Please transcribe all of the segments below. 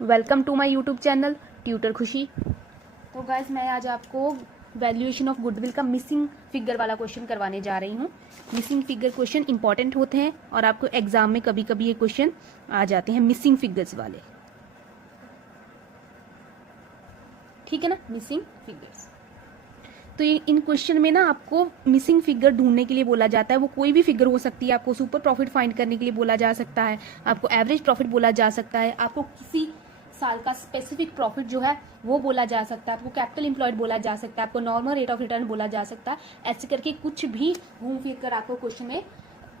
Welcome to my YouTube channel tutor Khushi. तो guys मैं आज आपको वैल्यूएशन ऑफ गुडविल का मिसिंग फिगर वाला क्वेश्चन करवाने जा रही हूँ। मिसिंग फिगर क्वेश्चन इंपॉर्टेंट होते हैं और आपको एग्जाम में कभी कभी ये क्वेश्चन आ जाते हैं मिसिंग फिगर्स वाले, ठीक है ना। मिसिंग फिगर्स तो ये इन क्वेश्चन में ना आपको मिसिंग फिगर ढूंढने के लिए बोला जाता है। वो कोई भी फिगर हो सकती है। आपको सुपर प्रॉफिट फाइंड करने के लिए बोला जा सकता है, आपको एवरेज प्रॉफिट बोला जा सकता है, आपको किसी साल का स्पेसिफिक प्रॉफिट जो है वो बोला जा सकता है, आपको कैपिटल एम्प्लॉयड बोला जा सकता है, आपको नॉर्मल रेट ऑफ रिटर्न बोला जा सकता है। ऐसे करके कुछ भी घूम फिर कर आपको क्वेश्चन में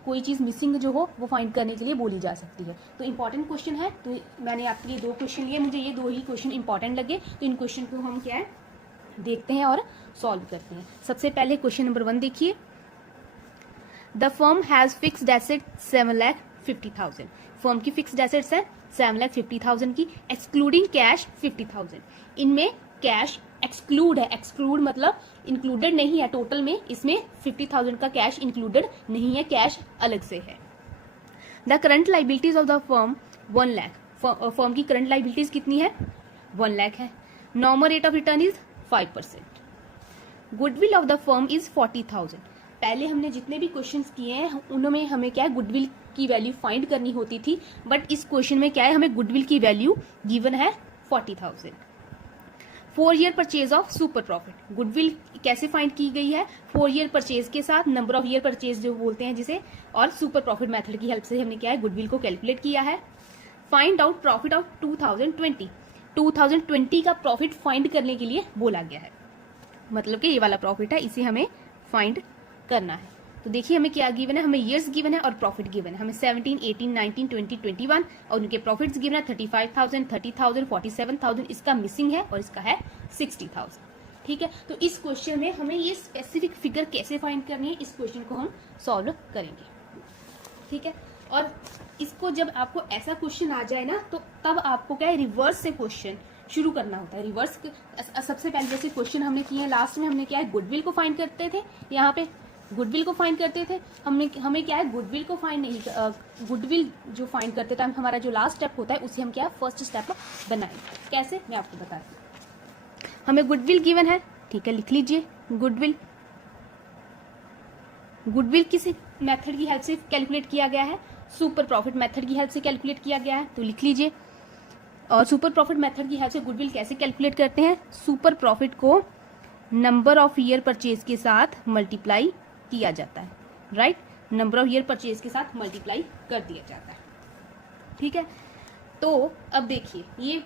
कोई चीज़ मिसिंग जो हो वो फाइंड करने के लिए बोली जा सकती है। तो इंपॉर्टेंट क्वेश्चन है। तो मैंने आपके लिए 2 क्वेश्चन लिए, मुझे ये 2 ही क्वेश्चन इंपॉर्टेंट लगे, तो इन क्वेश्चन को हम क्या है देखते हैं और सॉल्व करते हैं। सबसे पहले क्वेश्चन नंबर 1 देखिए। The firm has fixed asset 7,50,000। Firm की फिक्स्ड एसेट्स है 7,50,000 की, एक्सक्लूडिंग कैश 50,000। इनमें कैश एक्सक्लूड है, एक्सक्लूड मतलब इंक्लूडेड नहीं है टोटल में, इसमें 50,000 का कैश इंक्लूडेड नहीं है, कैश अलग से है। The current liabilities of the firm 1 lakh. Firm की करंट लाइबिलिटीज कितनी है? 1 लाख है। Normal rate of return is 5%। Goodwill of the firm is 40,000। पहले हमने जितने भी क्वेश्चंस किए हैं उनमें हमें क्या है गुडविल की वैल्यू फाइंड करनी होती थी, बट इस क्वेश्चन में क्या है हमें गुडविल की वैल्यू गिवन है 40,000। 4 year purchase of super profit. Goodwill कैसे फाइंड की गई है? 4 ईयर परचेज के साथ नंबर ऑफ ईयर परचेज जो बोलते हैं जिसे, और सुपर प्रॉफिट मेथड की हेल्प से हमने क्या है गुडविल को कैलकुलेट किया है। Find out profit of 2020। 2020 का प्रॉफिट फाइंड करने के लिए बोला गया है, मतलब कि ये वाला प्रॉफिट है, इसे हमें फाइंड करना है। तो देखिए हमें क्या गिवन है, हमें ईयर्स गिवन है और प्रॉफिट गिवन है। हमें 17, 18, 19, 20, 21 और उनके प्रॉफिट्स गिवन है 35,000, 30,000, 47,000। इसका मिसिंग है और इसका है 60,000। ठीक है, तो इस क्वेश्चन में हमें ये स्पेसिफिक फिगर कैसे फाइंड करनी है, इस क्वेश्चन को हम सॉल्व करेंगे। ठीक है, और इसको जब आपको ऐसा क्वेश्चन आ जाए ना तो तब आपको क्या है रिवर्स से क्वेश्चन शुरू करना होता है। रिवर्स सबसे पहले जैसे क्वेश्चन हमने किए हैं लास्ट में, हमने क्या है गुडविल को फाइंड करते थे, यहाँ पे गुडविल को फाइंड करते थे। हमें क्या है गुडविल को फाइंड नहीं, गुडविल जो फाइंड करते थे हमारा जो लास्ट स्टेप होता है उसे हम क्या फर्स्ट स्टेप बनाएंगे। कैसे मैं आपको बताती हूँ। हमें गुडविल गिवन है, ठीक है, लिख लीजिए गुडविल। गुडविल किस मेथड की हेल्प से कैलकुलेट किया गया है? सुपर प्रॉफिट मेथड की हेल्प से कैलकुलेट किया गया है, तो लिख लीजिए। और सुपर प्रॉफिट मेथड की हेल्प से गुडविल कैसे कैलकुलेट करते हैं? सुपर प्रॉफिट को नंबर ऑफ ईयर परचेज के साथ मल्टीप्लाई किया जाता है, right. Number of year purchase के साथ मल्टीप्लाई कर दिया जाता है, ठीक है। तो अब देखिए ये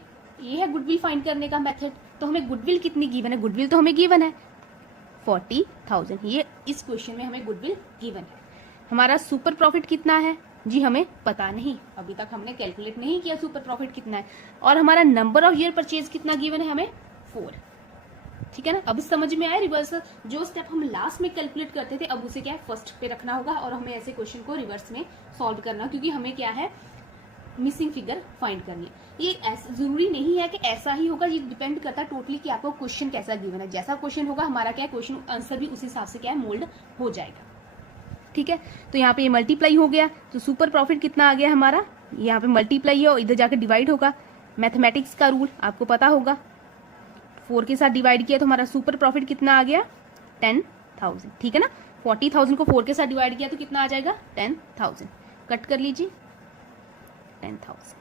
है गुडविल फाइंड करने का मेथड। तो हमें गुडविल कितनी गिवन है? गुडविल तो हमें गिवन है 40,000। ये इस क्वेश्चन में हमें गुडविल गिवन है। हमारा सुपर प्रॉफिट कितना है जी हमें पता नहीं, अभी तक हमने कैलकुलेट नहीं किया सुपर प्रॉफिट कितना है। और हमारा नंबर ऑफ ईयर परचेज कितना गिवन है? हमें 4। ठीक है ना। अब समझ में आया रिवर्स, जो स्टेप हम लास्ट में कैलकुलेट करते थे अब उसे क्या है फर्स्ट पे रखना होगा और हमें ऐसे क्वेश्चन को रिवर्स में सॉल्व करना, क्योंकि हमें क्या है मिसिंग फिगर फाइंड करनी है। ये जरूरी नहीं है कि ऐसा ही होगा, ये डिपेंड करता है टोटली कि आपको क्वेश्चन कैसा गिवन है। जैसा क्वेश्चन होगा हमारा क्या है क्वेश्चन आंसर भी उस हिसाब से क्या है मोल्ड हो जाएगा। ठीक है, तो यहाँ पे ये मल्टीप्लाई हो गया, तो सुपर प्रॉफिट कितना आ गया हमारा? यहाँ पे मल्टीप्लाई है और इधर जाकर डिवाइड होगा। मैथमेटिक्स का रूल आपको पता होगा, 4 के साथ डिवाइड किया तो हमारा सुपर प्रॉफिट कितना आ गया? 10,000। ठीक है ना, 40,000 को 4 के साथ डिवाइड किया तो कितना आ जाएगा? 10,000। कट कर लीजिए 10,000।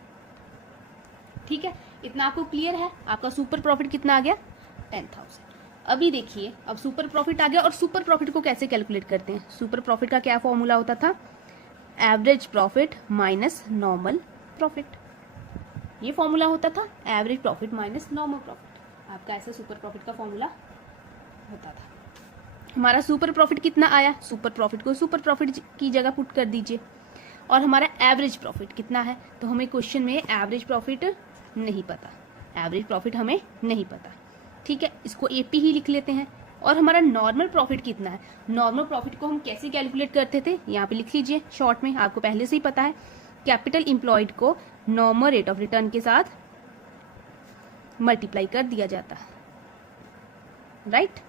ठीक है, इतना आपको क्लियर है। आपका सुपर प्रॉफिट कितना आ गया? 10,000। अभी देखिए, अब सुपर प्रॉफिट आ गया और सुपर प्रॉफिट को कैसे कैलकुलेट करते हैं? सुपर प्रॉफिट का क्या फॉर्मूला होता था? Average profit minus normal profit. ये फॉर्मूला होता था average profit minus normal profit. आपका ऐसा सुपर प्रॉफिट का फॉर्मूला होता था। हमारा सुपर प्रॉफिट कितना आया? सुपर प्रॉफिट को सुपर प्रॉफिट की जगह पुट कर दीजिए। और हमारा एवरेज प्रॉफिट कितना है? तो हमें क्वेश्चन में एवरेज प्रॉफिट नहीं पता, एवरेज प्रॉफिट हमें नहीं पता। ठीक है, इसको एपी ही लिख लेते हैं। और हमारा नॉर्मल प्रॉफिट कितना है? नॉर्मल प्रॉफिट को हम कैसे कैलकुलेट करते थे? यहाँ पे लिख लीजिए शॉर्ट में, आपको पहले से ही पता है। कैपिटल एम्प्लॉयड को नॉर्मल रेट ऑफ रिटर्न के साथ मल्टीप्लाई कर दिया जाता है, राइट।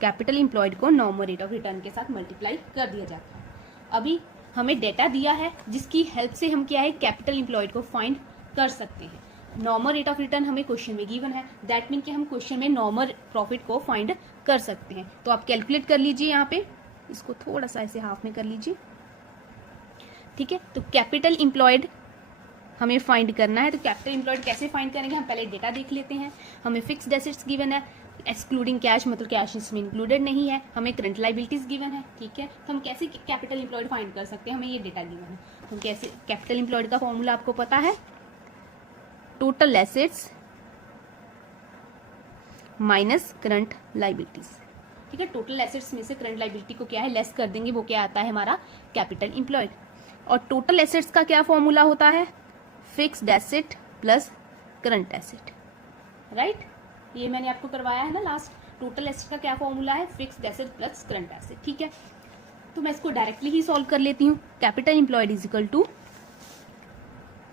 कैपिटल एम्प्लॉयड को नॉर्मल रेट ऑफ रिटर्न के साथ मल्टीप्लाई कर दिया जाता है। अभी हमें डेटा दिया है जिसकी हेल्प से हम क्या है कैपिटल एम्प्लॉयड को फाइंड कर सकते हैं। नॉर्मल रेट ऑफ रिटर्न हमें क्वेश्चन में गिवन है, दैट मीन कि हम क्वेश्चन में नॉर्मल प्रॉफिट को फाइंड कर सकते हैं। तो आप कैलकुलेट कर लीजिए, यहाँ पे इसको थोड़ा सा ऐसे हाफ में कर लीजिए, ठीक है। तो कैपिटल इंप्लॉयड हमें फाइंड करना है। तो कैपिटल इंप्लॉयड कैसे फाइंड करेंगे, हम पहले डेटा देख लेते हैं। हमें फिक्स्ड एसेट्स गिवन है, एक्सक्लूडिंग कैश, मतलब कैश इसमें इंक्लूडेड नहीं है। हमें करंट लाइबिलिटीज गिवन है, ठीक है। तो हम कैसे कैपिटल इंप्लॉयड फाइंड कर सकते हैं, हमें ये डेटा गिवन है। तो कैसे कैपिटल इंप्लॉयड का फॉर्मूला आपको पता है, total assets minus current liabilities, ठीक है। टोटल एसेट्स में से करंट लाइबिलिटी को क्या है लेस कर देंगे, वो क्या आता है हमारा कैपिटल इंप्लॉयड। और टोटल एसेट्स का क्या फॉर्मूला होता है, fixed asset plus current asset, right. ये मैंने आपको करवाया है ना लास्ट। टोटल एसेट का क्या फॉर्मूला है, fixed asset plus current asset, ठीक है। तो मैं इसको डायरेक्टली ही सॉल्व कर लेती हूँ। Capital employed is equal to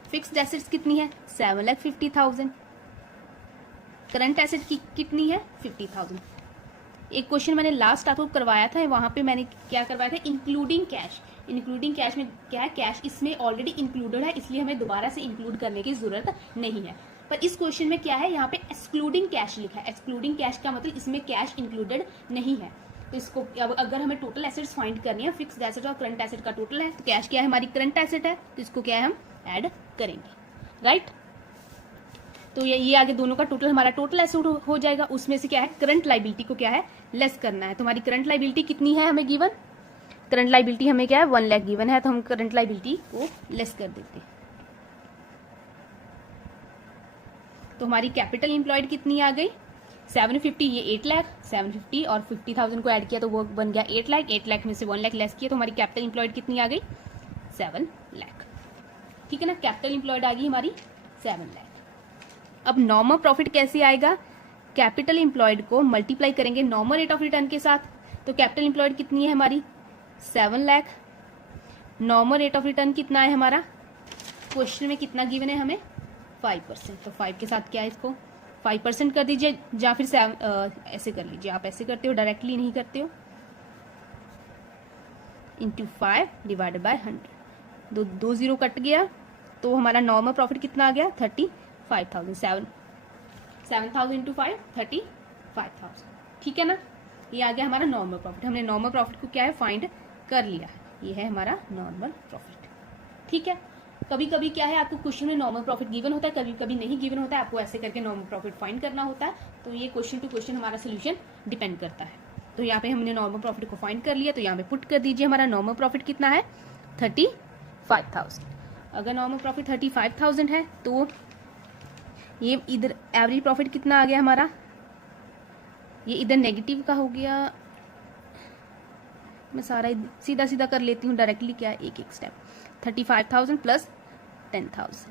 fixed assets कितनी है 7,50,000, करंट एसेट की कितनी है 50,000। एक क्वेश्चन मैंने लास्ट आपको करवाया था, वहां पे मैंने क्या करवाया था, इंक्लूडिंग कैश। इंक्लूडिंग कैश में क्या है, कैश इसमें ऑलरेडी इंक्लूडेड है, इसलिए हमें दोबारा से इंक्लूड करने की जरूरत नहीं है। पर इस क्वेश्चन में क्या है, यहाँ पे एक्सक्लूडिंग कैश लिखा है। एक्सक्लूडिंग कैश का मतलब इसमें कैश इंक्लूडेड नहीं है। तो इसको अगर हमें टोटल एसेट्स फाइंड करनी है, फिक्स्ड एसेट और करंट एसेट का टोटल है, तो कैश क्या है हमारी करंट एसेट है, तो इसको क्या है हम ऐड करेंगे, राइट। तो ये आगे दोनों का टोटल हमारा टोटल एसेट हो जाएगा। उसमें से क्या है करंट लाइबिलिटी को क्या है लेस करना है। तो हमारी करंट लाइबिलिटी कितनी है हमें गिवन, करंट लाइबिलिटी हमें क्या है 1 लाख गिवन है, तो हम करंट लाइबिलिटी को लेस कर देते हैं। तो हमारी कैपिटल इंप्लॉयड कितनी आ गई 750, ये 8 लाख, 750 और 50,000 को ऐड किया तो वो बन गया 8 लाख। 8 लाख में से 1 लाख लेस किया तो हमारी कैपिटल इंप्लॉयड कितनी आ गई 7 लाख, ठीक है ना। कैपिटल इंप्लॉयड आ गई हमारी 7 लाख। अब नॉर्मल प्रॉफिट कैसे आएगा, कैपिटल इंप्लॉयड को मल्टीप्लाई करेंगे नॉर्मल रेट ऑफ रिटर्न के साथ। तो कैपिटल इंप्लॉयड कितनी है हमारी 7 lakh, normal rate of return कितना है हमारा, क्वेश्चन में कितना गिवन है हमें 5%। तो 5 के साथ क्या है, इसको 5% कर दीजिए, या फिर ऐसे कर लीजिए, आप ऐसे करते हो डायरेक्टली नहीं करते हो, इंटू 5 डिवाइडेड बाय 100, दो जीरो कट गया तो हमारा नॉर्मल प्रॉफिट कितना आ गया 35,000। 7,000 इंटू 5 35,000, ठीक है ना। ये आ गया हमारा नॉर्मल प्रॉफिट। हमने नॉर्मल प्रॉफिट को क्या है फाइंड कर लिया है, ये है हमारा नॉर्मल प्रॉफिट, ठीक है। कभी कभी क्या है आपको क्वेश्चन में नॉर्मल प्रॉफिट गिवन होता है, कभी कभी नहीं गिवन होता है, आपको ऐसे करके नॉर्मल प्रॉफिट फाइंड करना होता है। तो ये क्वेश्चन टू क्वेश्चन हमारा सोल्यूशन डिपेंड करता है। तो यहाँ पे हमने नॉर्मल प्रॉफिट को फाइंड कर लिया, तो यहाँ पे पुट कर दीजिए हमारा नॉर्मल प्रॉफिट कितना है 35,000। अगर नॉर्मल प्रॉफिट 35,000 है तो ये इधर एवरेज प्रॉफिट कितना आ गया हमारा, ये इधर नेगेटिव का हो गया, मैं सारा सीधा सीधा कर लेती हूँ डायरेक्टली, क्या एक एक स्टेप, 35,000 प्लस 10,000,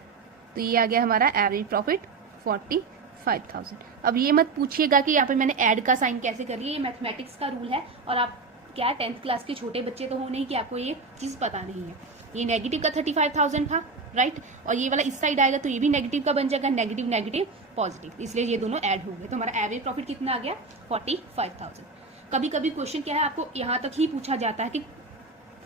तो ये आ गया हमारा एवरेज प्रॉफिट 45,000। अब ये मत पूछिएगा कि यहाँ पे मैंने ऐड का साइन कैसे कर लिया, ये मैथमेटिक्स का रूल है और आप क्या 10th क्लास के छोटे बच्चे तो हो नहीं कि आपको ये चीज़ पता नहीं है। ये नेगेटिव का 35,000 था, राइट, और ये वाला इस साइड आएगा तो ये भी नेगेटिव का बन जाएगा, नेगेटिव नेगेटिव पॉजिटिव, इसलिए ये दोनों ऐड हो गए। तो हमारा एवरेज प्रॉफिट कितना आ गया 45,000। कभी कभी क्वेश्चन क्या है आपको यहाँ तक ही पूछा जाता है कि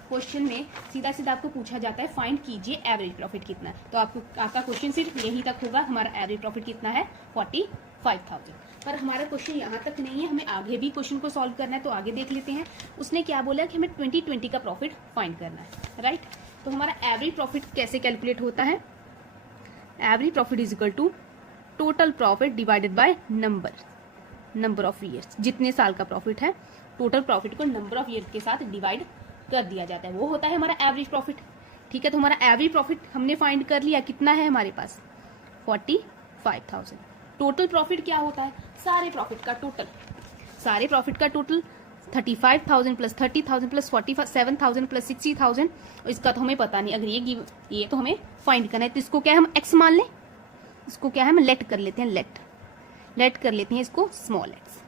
क्वेश्चन में सीधा सीधा आपको पूछा जाता है फाइंड कीजिए एवरेज प्रॉफिट कितना है, तो आपका क्वेश्चन सिर्फ यहीं तक होगा, हमारा एवरेज प्रॉफिट कितना है 45,000। पर हमारा क्वेश्चन यहाँ तक नहीं है, हमें आगे भी क्वेश्चन को सॉल्व करना है, तो आगे देख लेते हैं। उसने क्या बोला कि हमें 2020 का प्रॉफिट फाइंड करना है, राइट। तो हमारा एवरेज प्रॉफिट कैसे कैलकुलेट होता है, average profit is equal to total profit divided by number of years. जितने साल का प्रॉफिट है टोटल प्रॉफिट को नंबर ऑफ ईयर के साथ डिवाइड कर दिया जाता है, वो होता है हमारा एवरेज प्रॉफिट, ठीक है। तो हमारा एवरेज प्रॉफिट हमने फाइंड कर लिया, कितना है हमारे पास 45,000। टोटल प्रॉफिट क्या होता है, सारे प्रॉफिट का टोटल, सारे प्रॉफिट का टोटल 35,000 प्लस 30,000 प्लस 47,000 प्लस 60,000। इसका तो हमें पता नहीं, अगर ये तो हमें फाइंड करना है, तो इसको क्या है हम एक्स मान लें, इसको क्या है हम लेट कर लेते हैं, लेट कर लेते हैं इसको स्मॉल एक्स,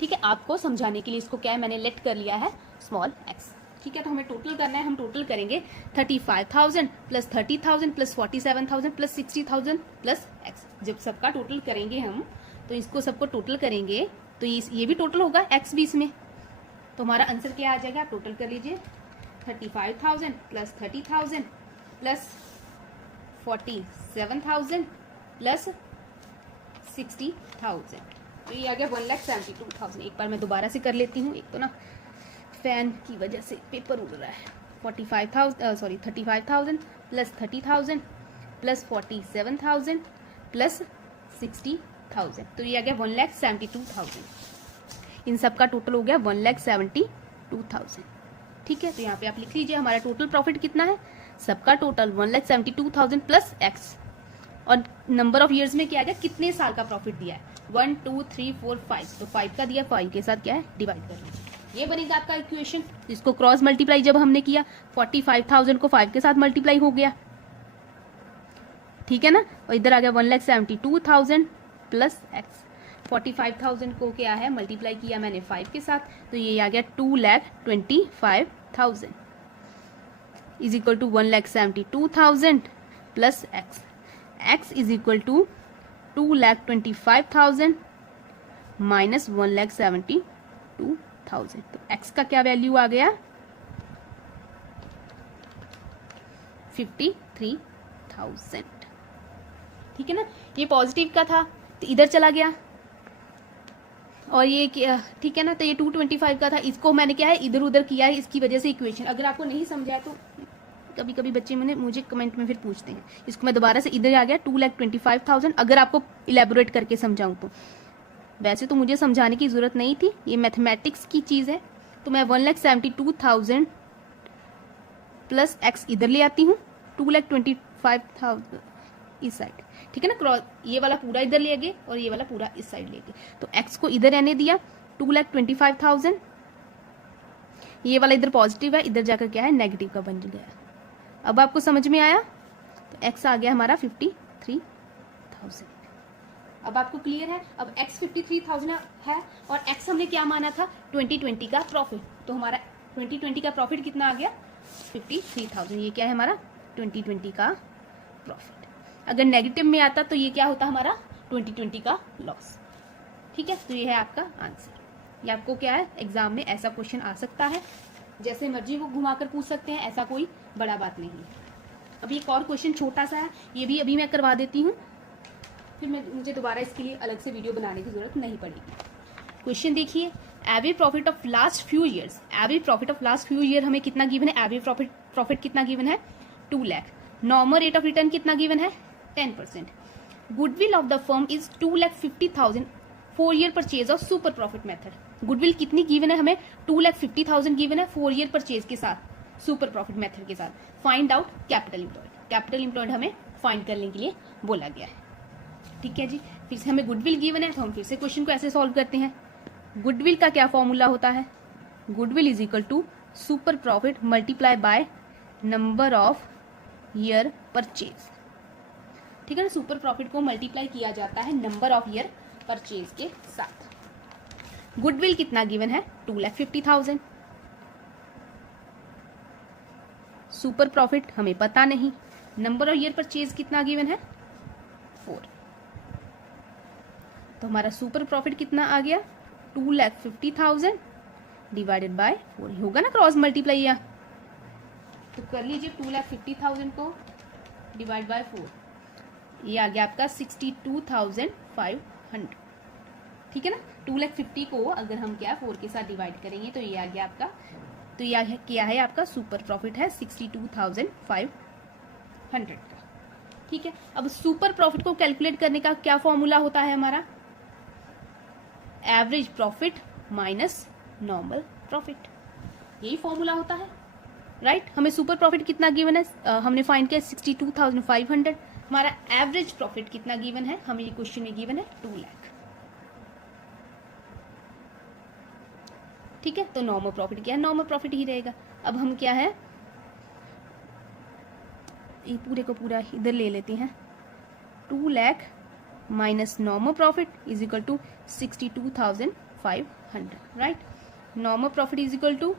ठीक है। आपको समझाने के लिए इसको क्या है मैंने लेट कर लिया है स्मॉल एक्स, ठीक है। तो हमें टोटल करना है, हम टोटल करेंगे 35,000 plus 30,000 plus 47,000 plus 60,000 plus x. जब सबका टोटल करेंगे हम, तो इसको सबको टोटल करेंगे तो ये भी टोटल होगा एक्स भी इसमें, तो हमारा आंसर क्या आ जाएगा, आप टोटल कर लीजिए 35,000 प्लस 30,000 प्लस 47,000 प्लस 60,000, तो ये आ गया 1,72,000। एक बार मैं दोबारा से कर लेती हूँ, एक तो ना फैन की वजह से पेपर उड़ रहा है। 35,000 प्लस 30,000 प्लस 47,000 प्लस 60,000, तो ये आ गया 1,72,000। इन सब का टोटल हो गया 1,72,000। ठीक है, तो यहाँ पे आप लिख लीजिए हमारा टोटल प्रॉफिट कितना है। सबका टोटल 1,72,000 प्लस एक्स, और नंबर ऑफ ईयर्स में क्या आ गया, कितने साल का प्रॉफिट दिया है, 1 2 3 4 5, तो 5 का दिया, 5 के साथ क्या है डिवाइड कर लीजिए। ये बनेगा आपका इक्वेशन, जिसको क्रॉस मल्टीप्लाई जब हमने किया 45,000 को 5 के साथ मल्टीप्लाई हो गया, ठीक है ना। और इधर आ गया 1,72,000 प्लस एक्स। 45,000 को क्या है मल्टीप्लाई किया मैंने 5 के साथ, तो ये आ गया 2,25,000 is equal to 1,72,000 plus x. X is equal to 2,25,000 minus 1,72,000, तो एक्स का क्या वैल्यू आ गया 53,000। ठीक है ना, ये पॉजिटिव का था तो इधर चला गया, और ये ठीक है ना, तो ये 225 का था, इसको मैंने क्या है इधर उधर किया है, इसकी वजह से इक्वेशन। अगर आपको नहीं समझा है तो कभी कभी बच्चे मुझे कमेंट में फिर पूछते हैं, इसको मैं दोबारा से इधर आ गया 2,25,000। अगर आपको इलेबोरेट करके समझाऊं तो, वैसे तो मुझे समझाने की जरूरत नहीं थी, ये मैथमेटिक्स की चीज है, तो मैं 1,72,000 प्लस एक्स इधर ले आती हूँ, 2,25,000 इस साइड, ठीक है ना, क्रॉस ये वाला पूरा इधर ले गए और ये वाला पूरा इस साइड ले गए, तो एक्स को इधर रहने दिया 2,25,000, ये वाला इधर पॉजिटिव है, इधर जाकर क्या है नेगेटिव का बन गया। अब आपको समझ में आया, तो एक्स आ गया हमारा 53,000। अब आपको क्लियर है। अब एक्स 53,000 है और एक्स हमने क्या माना था 2020 का प्रॉफिट, तो हमारा 2020 का प्रॉफिट कितना आ गया 53,000। ये क्या है हमारा 2020 का प्रॉफिट। अगर नेगेटिव में आता तो ये क्या होता हमारा 2020 का लॉस। ठीक है, तो ये है आपका आंसर। ये आपको क्या है एग्जाम में ऐसा क्वेश्चन आ सकता है, जैसे मर्जी वो घुमाकर पूछ सकते हैं, ऐसा कोई बड़ा बात नहीं है। अब एक और क्वेश्चन छोटा सा है, ये भी अभी मैं करवा देती हूँ, फिर मुझे दोबारा इसके लिए अलग से वीडियो बनाने की जरूरत नहीं पड़ेगी। क्वेश्चन देखिए, average profit of last few years. Average profit of last few year हमें कितना गिवन है, एवरेज प्रॉफिट कितना गिवन है 2 lakh. Normal rate of return कितना गिवन है 10%। Goodwill of the firm is 2,50,000 4 year purchase of super profit method. Goodwill कितनी given है हमें 2,50,000 गिवन है 4 ईयर परचेज के साथ, सुपर प्रॉफिट मेथड के साथ। Find out capital employed. Capital employed हमें फाइंड करने के लिए बोला गया है। ठीक है जी, फिर से हमें गुडविल गिवन है तो हम फिर से क्वेश्चन को ऐसे सॉल्व करते हैं। गुडविल का क्या फॉर्मूला होता है, goodwill is equal to super profit multiply by number of year purchase. ठीक है ना, सुपर प्रॉफिट को मल्टीप्लाई किया जाता है नंबर ऑफ ईयर परचेज के साथ। गुडविल कितना गिवन है 2,50,000। सुपर प्रॉफिट हमें पता नहीं, नंबर ऑफ ईयर परचेज कितना गिवन है 4, तो हमारा सुपर प्रॉफिट कितना आ गया 2,50,000 डिवाइडेड बाय 4 होगा ना क्रॉस मल्टीप्लाई, या तो कर लीजिए 2,50,000 को डिवाइड बाय 4, ये आ गया आपका 62,500। ठीक है ना, 2,50,000 को अगर हम क्या 4 के साथ डिवाइड करेंगे तो ये आ गया आपका, तो ये क्या है आपका सुपर प्रॉफिट है 62,500 का। ठीक है, अब सुपर प्रॉफिट को कैलकुलेट करने का क्या फॉर्मूला होता है हमारा, average profit minus normal profit, यही फॉर्मूला होता है राइट। हमें सुपर प्रॉफिट कितना गिवन है, हमने फाइंड किया 62,500। हमारा एवरेज प्रॉफिट कितना गिवन है, हमें ये क्वेश्चन में गिवन है 2 लाख। ठीक है, तो नॉर्मल प्रॉफिट क्या है, नॉर्मल प्रॉफिट ही रहेगा। अब हम क्या है ये पूरे को पूरा इधर ले लेते हैं, 2 lakh minus normal profit is equal to 62,500 right. Normal profit is equal to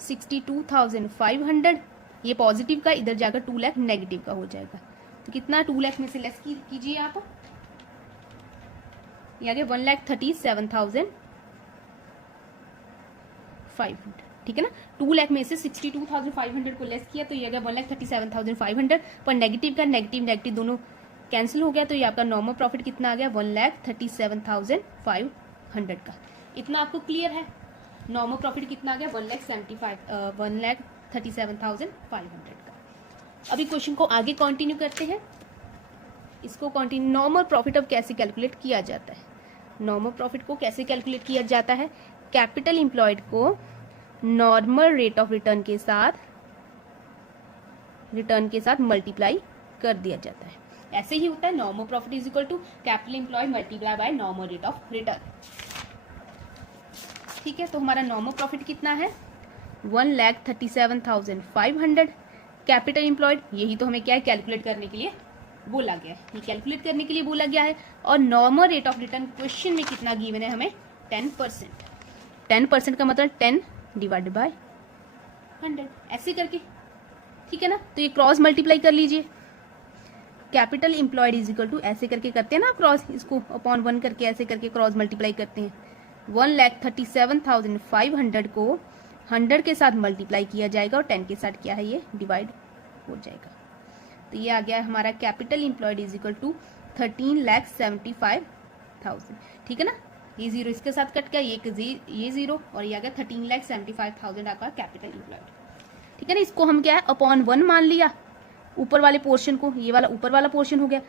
62,500, ये पॉजिटिव का इधर जाकर 2 लाख नेगेटिव का हो जाएगा, तो कितना 2 लाख में से लेस कीजिए आप, ये आ गया 1,37,500 ठीक है ना। 2 लाख में से 62,500 को लेस किया तो ये आ गया 1,37,500, पर नेगेटिव का नेगेटिव दोनों कैंसिल हो गया, तो ये आपका नॉर्मल प्रॉफिट कितना आ गया 1,37,500 का। इतना आपको क्लियर है। नॉर्मल प्रॉफिट कितना आ गया 1,37,500 का। अभी क्वेश्चन को आगे कंटिन्यू करते हैं। इसको कंटिन्यू, नॉर्मल प्रॉफिट अब कैसे कैलकुलेट किया जाता है। नॉर्मल प्रॉफिट को कैसे कैलकुलेट किया जाता है, कैपिटल एम्प्लॉयड को नॉर्मल रेट ऑफ रिटर्न के साथ मल्टीप्लाई कर दिया जाता है। ऐसे ही होता है, normal profit is equal to capital employed multiply by normal rate of return. ठीक है, तो हमारा नॉर्मल प्रॉफिट कितना है 1,37,500, कैपिटल एम्प्लॉयड यही तो हमें क्या है कैलकुलेट करने के लिए बोला गया है, ये कैलकुलेट करने के लिए बोला गया है। और normal rate of return question में कितना गिवन है हमें 10%। 10% का मतलब 10 डिवाइडेड बाय 100 ऐसे करके, ठीक है ना। तो ये क्रॉस मल्टीप्लाई कर लीजिए, capital employed is equal to ऐसे करके करते हैं ना क्रॉस, इसको अपॉन 1 करके ऐसे करके क्रॉस मल्टीप्लाई करते हैं। 1,37,500 को 100 के साथ मल्टीप्लाई किया जाएगा और 10 के साथ क्या है ये डिवाइड हो जाएगा। तो ये आ गया हमारा capital employed is equal to 13,75,000, ठीक है ना। ये जीरो इसके साथ कट गया, ये जीरो और ये आ गया 13,75,000 आपका कैपिटल एम्प्लॉयड, ठीक है ना। इसको हम क्या है अपॉन 1 मान लिया, ऊपर वाले पोर्शन को, ये वाला ऊपर वाला पोर्शन हो गया,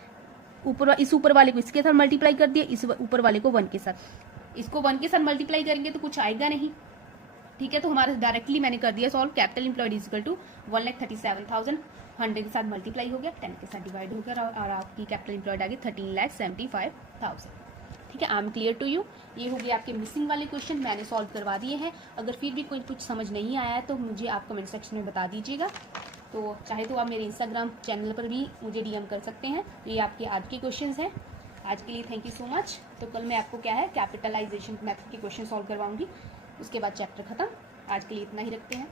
इस ऊपर वाले को इसके साथ मल्टीप्लाई कर दिया, इस ऊपर वाले को 1 के साथ, इसको 1 के साथ मल्टीप्लाई करेंगे तो कुछ आएगा नहीं, ठीक है। तो हमारा डायरेक्टली मैंने कर दिया solve, capital employed is equal to 1,37,000 100 के साथ मल्टीप्लाई हो गया, 10 के साथ डिवाइड हो गया और आपकी कैपिटल एम्प्लॉयड आ गई 13,75,000, ठीक है। I am clear to you. ये हो गया आपके मिसिंग वाले क्वेश्चन, मैंने सॉल्व करवा दिए हैं। अगर फिर भी कोई कुछ समझ नहीं आया है तो मुझे आप कमेंट सेक्शन में बता दीजिएगा। तो चाहे तो आप मेरे इंस्टाग्राम चैनल पर भी मुझे डीएम कर सकते हैं। ये आपके आज के क्वेश्चंस हैं। आज के लिए थैंक यू सो मच। तो कल मैं आपको क्या है कैपिटलाइजेशन मेथड के क्वेश्चन सॉल्व करवाऊंगी, उसके बाद चैप्टर खत्म। आज के लिए इतना ही रखते हैं।